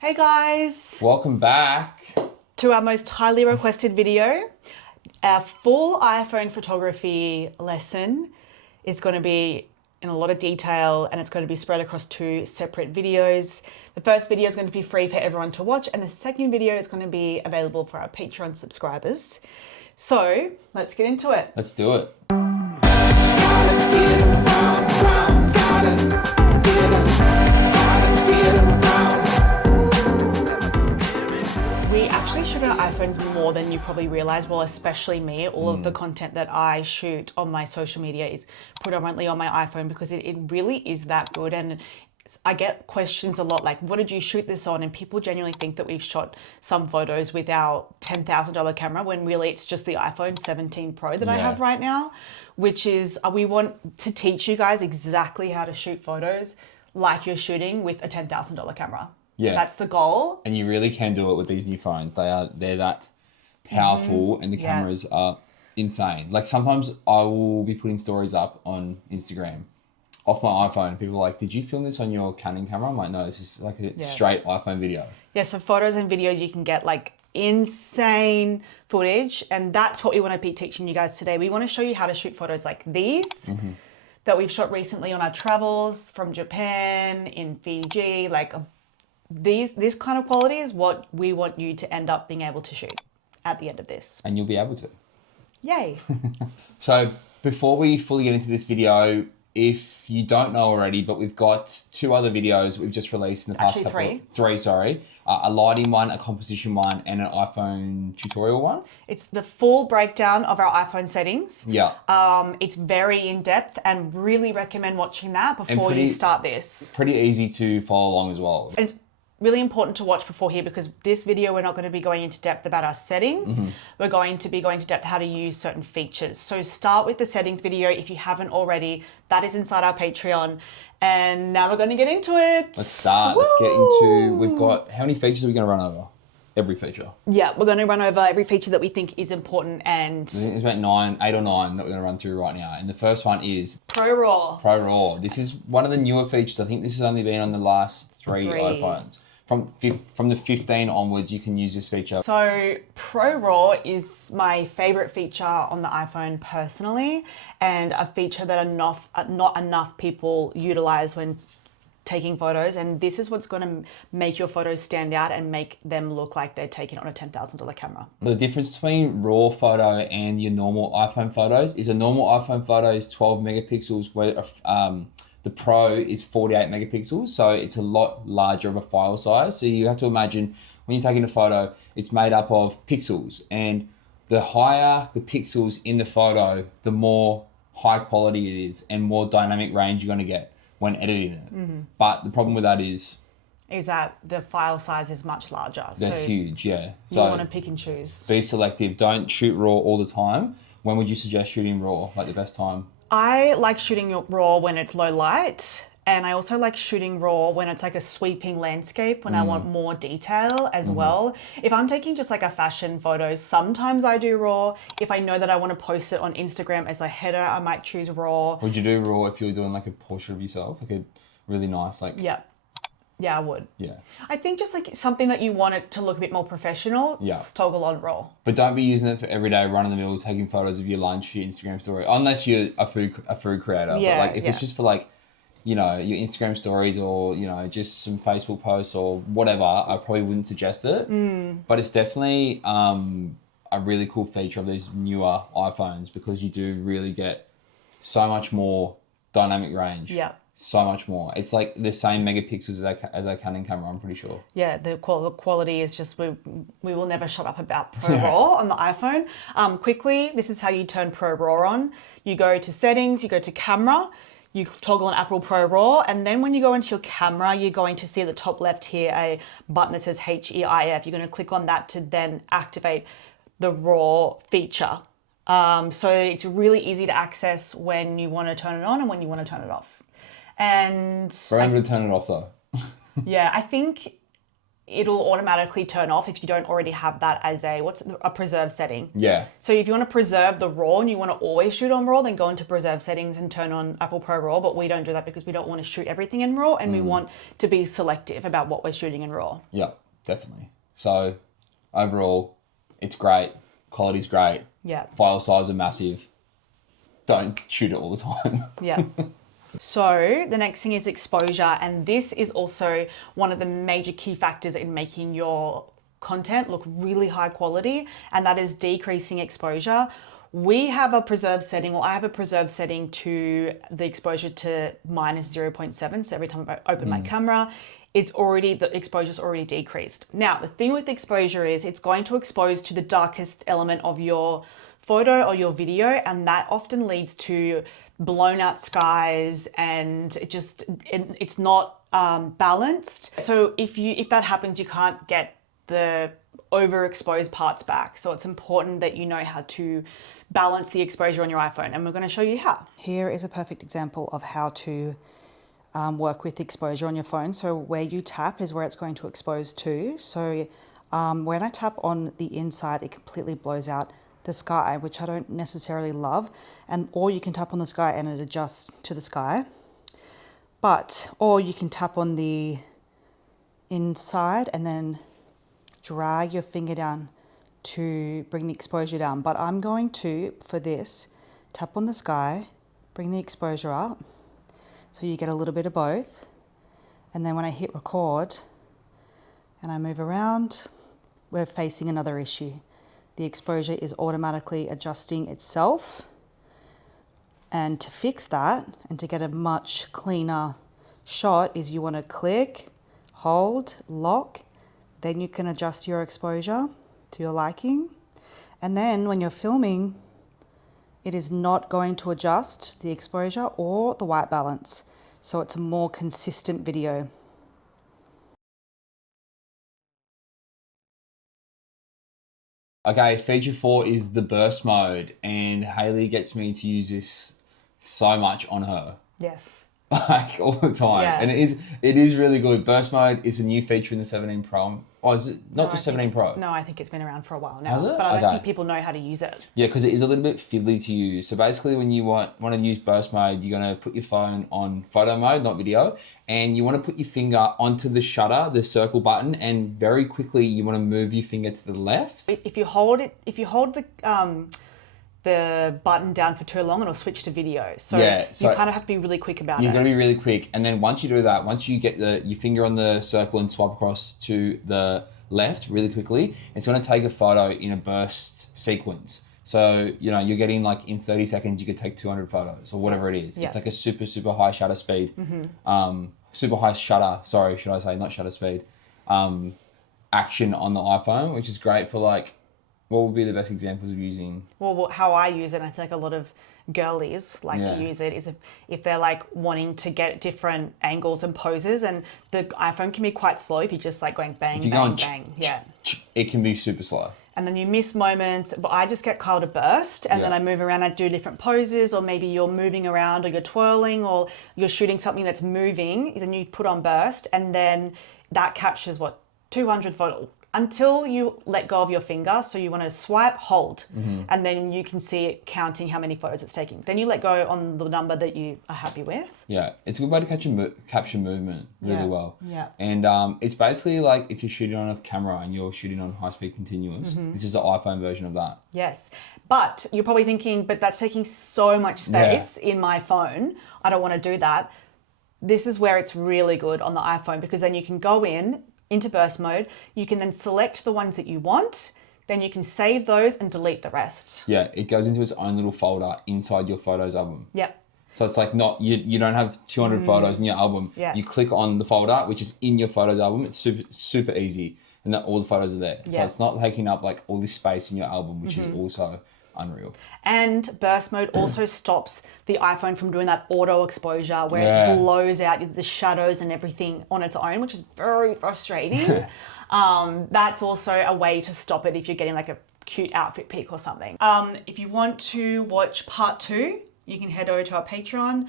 Hey guys, Welcome back. to our most highly requested video, our full iPhone photography lesson. It's going to be in a lot of detail and it's going to be spread across two separate videos. The first video is going to be free for everyone to watch and the second video is going to be available for our Patreon subscribers. So let's get into it. Let's do it. We actually shoot our iPhones more than you probably realize. Well, especially me. All of the content that I shoot on my social media is predominantly on my iPhone because it really is that good. And I get questions a lot like, what did you shoot this on? And people genuinely think that we've shot some photos with our $10,000 camera when really it's just the iPhone 17 Pro that I have right now, which is we want to teach you guys exactly how to shoot photos like you're shooting with a $10,000 camera. Yeah. So that's the goal. And you really can do it with these new phones. They're that powerful and the cameras are insane. Like sometimes I will be putting stories up on Instagram off my iPhone and people are like, did you film this on your Canon camera? I'm like, no, this is like a straight iPhone video. Yeah, so photos and videos, you can get like insane footage. And that's what we want to be teaching you guys today. We want to show you how to shoot photos like these that we've shot recently on our travels from Japan, in Fiji. Like this kind of quality is what we want you to end up being able to shoot at the end of this. And you'll be able to. Yay. So before we fully get into this video, if you don't know already, but we've got two other videos we've just released in the past three, a lighting one, a composition one, and an iPhone tutorial one. It's the full breakdown of our iPhone settings. Yeah. It's very in-depth and really recommend watching that before you start this. Pretty easy to follow along as well. And it's really important to watch before here because this video we're not going to be going into depth about our settings. We're going to be going to depth how to use certain features. So start with the settings video if you haven't already. That is inside our Patreon. And now we're going to get into it. Let's start. Woo! Let's get into, we've got, how many features are we going to run over? Every feature. Yeah, we're going to run over every feature that we think is important and... I think there's about 8 or 9 that we're going to run through right now. And the first one is... ProRAW. ProRAW. This is one of the newer features. I think this has only been on the last three iPhones. From the 15 onwards, you can use this feature. So ProRAW is my favorite feature on the iPhone personally, and a feature that not enough people utilize when taking photos. And this is what's going to make your photos stand out and make them look like they're taken on a $10,000 camera. The difference between RAW photo and your normal iPhone photos is a normal iPhone photo is 12 megapixels, where the Pro is 48 megapixels, so it's a lot larger of a file size. So you have to imagine when you're taking a photo, it's made up of pixels, and the higher the pixels in the photo, the more high quality it is and more dynamic range you're going to get when editing it. But the problem with that is that the file size is much larger. They're huge, yeah. So you want to pick and choose. Be selective. Don't shoot RAW all the time. When would you suggest shooting RAW, like the best time? I like shooting RAW when it's low light, and I also like shooting RAW when it's like a sweeping landscape, when I want more detail as well. If I'm taking just like a fashion photo, sometimes I do RAW. If I know that I want to post it on Instagram as a header, I might choose RAW. Would you do RAW if you were doing like a portrait of yourself, like a really nice like... Yeah, I would. Yeah. I think just like something that you want it to look a bit more professional, just toggle on RAW. But don't be using it for everyday run-of-the-mill, taking photos of your lunch for your Instagram story, unless you're a food creator. Yeah, but like if it's just for like, you know, your Instagram stories or, you know, just some Facebook posts or whatever, I probably wouldn't suggest it. But it's definitely a really cool feature of these newer iPhones because you do really get so much more dynamic range. Yeah. So much more. It's like the same megapixels as our Canon camera, I'm pretty sure. Yeah, the quality is just, we will never shut up about ProRAW on the iPhone. Quickly, this is how you turn ProRAW on. You go to settings, you go to camera, you toggle on Apple ProRAW, and then when you go into your camera, you're going to see at the top left here a button that says HEIF. You're going to click on that to then activate the RAW feature. So it's really easy to access when you want to turn it on and when you want to turn it off. And remember to turn it off though. Yeah, I think it'll automatically turn off if you don't already have that as a preserve setting. Yeah. So if you want to preserve the RAW and you want to always shoot on RAW, then go into preserve settings and turn on Apple ProRAW. But we don't do that because we don't want to shoot everything in RAW, and we want to be selective about what we're shooting in RAW. Yeah, definitely. So overall, it's great. Quality's great. Yeah. File size are massive. Don't shoot it all the time. Yeah. So the next thing is exposure, and this is also one of the major key factors in making your content look really high quality, and that is decreasing exposure. We have a preserve setting, or I have a preserve setting to the exposure to minus 0.7. So every time I open my camera, the exposure's already decreased. Now, the thing with exposure is it's going to expose to the darkest element of your photo or your video, and that often leads to blown out skies, and it's not balanced. So if that happens, you can't get the overexposed parts back. So it's important that you know how to balance the exposure on your iPhone, and we're going to show you how. Here is a perfect example of how to work with exposure on your phone. So where you tap is where it's going to expose to. So when I tap on the inside, it completely blows out the sky, which I don't necessarily love. Or you can tap on the sky and it adjusts to the sky. Or you can tap on the inside and then drag your finger down to bring the exposure down. But I'm going to, for this, tap on the sky, bring the exposure up, so you get a little bit of both. And then when I hit record and I move around, we're facing another issue. The exposure is automatically adjusting itself. And to fix that and to get a much cleaner shot is you want to click, hold, lock, then you can adjust your exposure to your liking. And then when you're filming, it is not going to adjust the exposure or the white balance. So it's a more consistent video. Okay, feature 4 is the burst mode, and Haley gets me to use this so much on her. Yes. Like all the time. Yeah. And it is really good. Burst mode is a new feature in the 17 Pro. Oh, is it not just 17 Pro? No, I think it's been around for a while now. Has it? But I don't Okay. think people know how to use it. Yeah, because it is a little bit fiddly to use. So basically when you want to use burst mode, you're going to put your phone on photo mode, not video, and you want to put your finger onto the shutter, the circle button, and very quickly you want to move your finger to the left. If you hold the button down for too long, it'll switch to video. So you kind of have to be really quick about it. You've got to be really quick. And then once you do that, once you get your finger on the circle and swipe across to the left really quickly, it's going to take a photo in a burst sequence. So, you're getting like in 30 seconds, you could take 200 photos or whatever it is. Yeah. It's like a super, super high shutter speed. Super high shutter, sorry, should I say, not shutter speed. Action on the iPhone, which is great for like, what would be the best examples of using? Well, how I use it, and I feel like a lot of girlies like to use it, is if they're like wanting to get different angles and poses, and the iPhone can be quite slow if you're just like going bang, bang, bang. Yeah. It can be super slow. And then you miss moments, but I just get called a burst, and then I move around, I do different poses, or maybe you're moving around or you're twirling or you're shooting something that's moving, then you put on burst, and then that captures 200 photos until you let go of your finger. So you want to swipe, hold, and then you can see it counting how many photos it's taking. Then you let go on the number that you are happy with. Yeah, it's a good way to capture movement really well. Yeah. And it's basically like if you're shooting on a camera and you're shooting on high-speed continuous, this is the iPhone version of that. Yes, but you're probably thinking, but that's taking so much space in my phone. I don't want to do that. This is where it's really good on the iPhone, because then you can go into burst mode, you can then select the ones that you want, then you can save those and delete the rest. Yeah, it goes into its own little folder inside your Photos album. Yep. So it's like you don't have 200 photos in your album. Yeah. You click on the folder, which is in your Photos album. It's super, super easy, and all the photos are there. So it's not taking up like all this space in your album, which is also unreal. And burst mode also stops the iPhone from doing that auto exposure where it blows out the shadows and everything on its own, which is very frustrating. That's also a way to stop it if you're getting like a cute outfit pic or something. If you want to watch part 2, you can head over to our Patreon.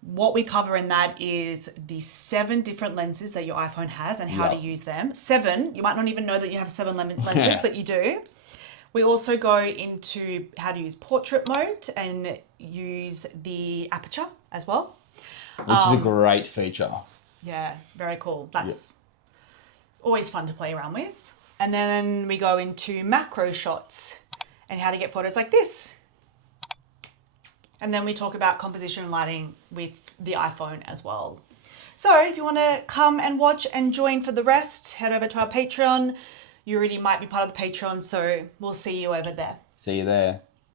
What we cover in that is the 7 different lenses that your iPhone has and how to Yep. use them. 7, you might not even know that you have 7 lenses, but you do. We also go into how to use portrait mode and use the aperture as well. Which is a great feature. Yeah, very cool. That's always fun to play around with. And then we go into macro shots and how to get photos like this. And then we talk about composition and lighting with the iPhone as well. So if you want to come and watch and join for the rest, head over to our Patreon. You already might be part of the Patreon, so we'll see you over there. See you there.